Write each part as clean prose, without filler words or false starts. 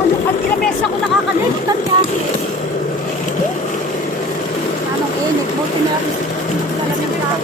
Ang ilang beses ako nakakalimutan niya. Anong init? Buti meron talagang tao.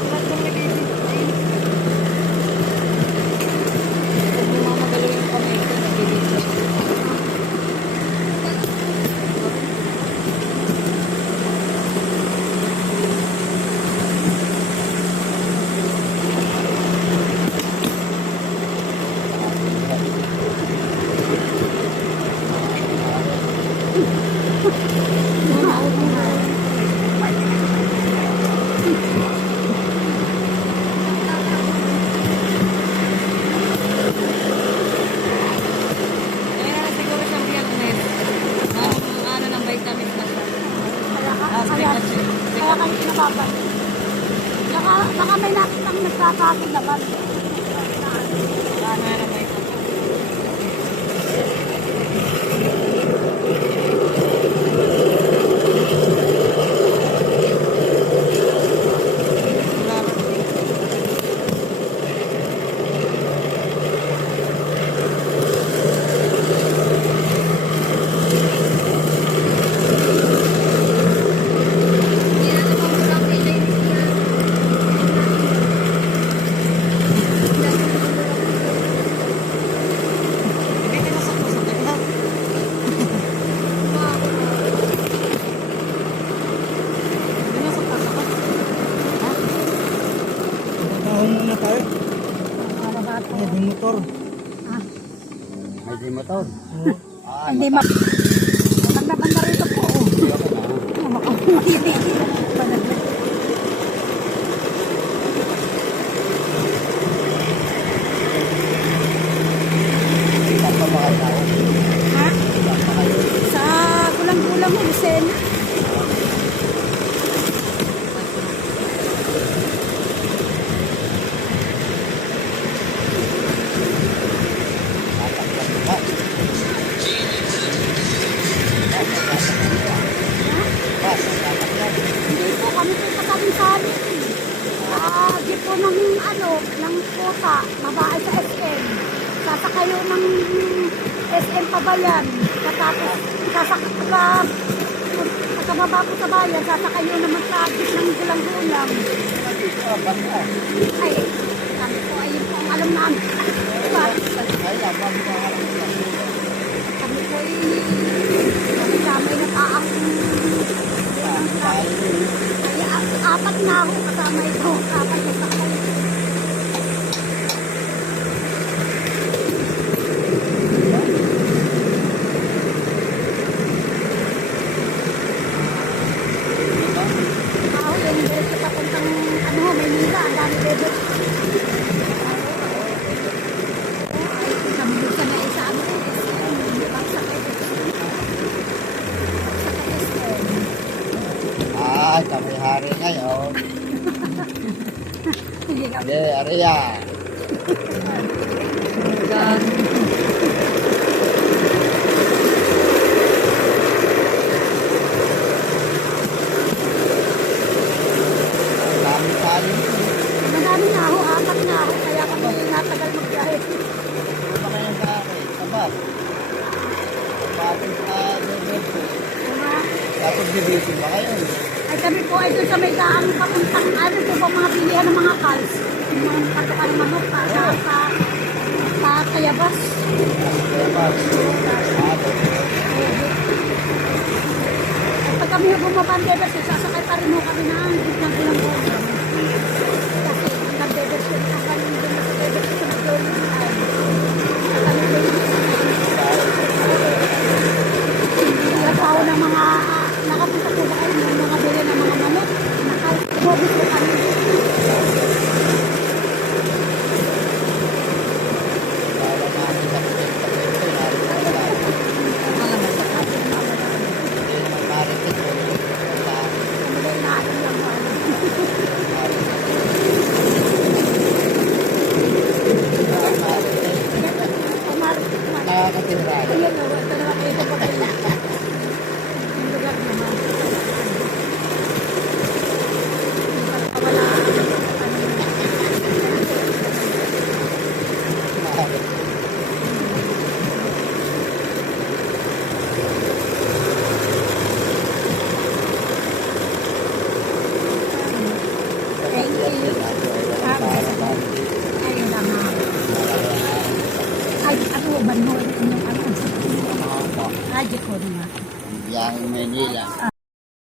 Baka may nakitang nagkakakit naman. May motor. May motor. Hindi ma... Maganda rito po. Ha? Sa kulang-kulang Hussein. Hindi po kami po kasali-sali. Di po ng kota, babae sa SM. Sasakayo ng SM Pabayan. Tapos pagkababa po sa bayan, sasakayo naman sa abis ng gulang-gulang. Ay, kami po, ayun po ang alam namin. Kami po kamay na taang apat na ako kasama ito. Apat na sakay. Yung diretso papuntang Maynila. Ang dami bebe. Kami sa na isa kami hari ngayon. Hindi, Arya. Madami na ako, apat na ako. Kaya kami natagal magbiyahe. Ano kayong gari? Sabab. Dapat bibisin ba kayo? Ay kami po ay doon sa may daang papuntang po po mga pilihan ng mga kals. Yung mga patukan ng manok sa Tayabas. Tayabas. At pag kami bumaba ang Tayabas, sasakay pa rin mo kami na ang gitna ko ng bono. Kasi ang Tayabas yun, ang kanin din sa Tayabas sa Magdolo. Nakapaw ng mga nakapunta po ba kayo ng mga bili ng mga manok? Nakakobis po kami. Marites. Radyo ko na. Yang Manila.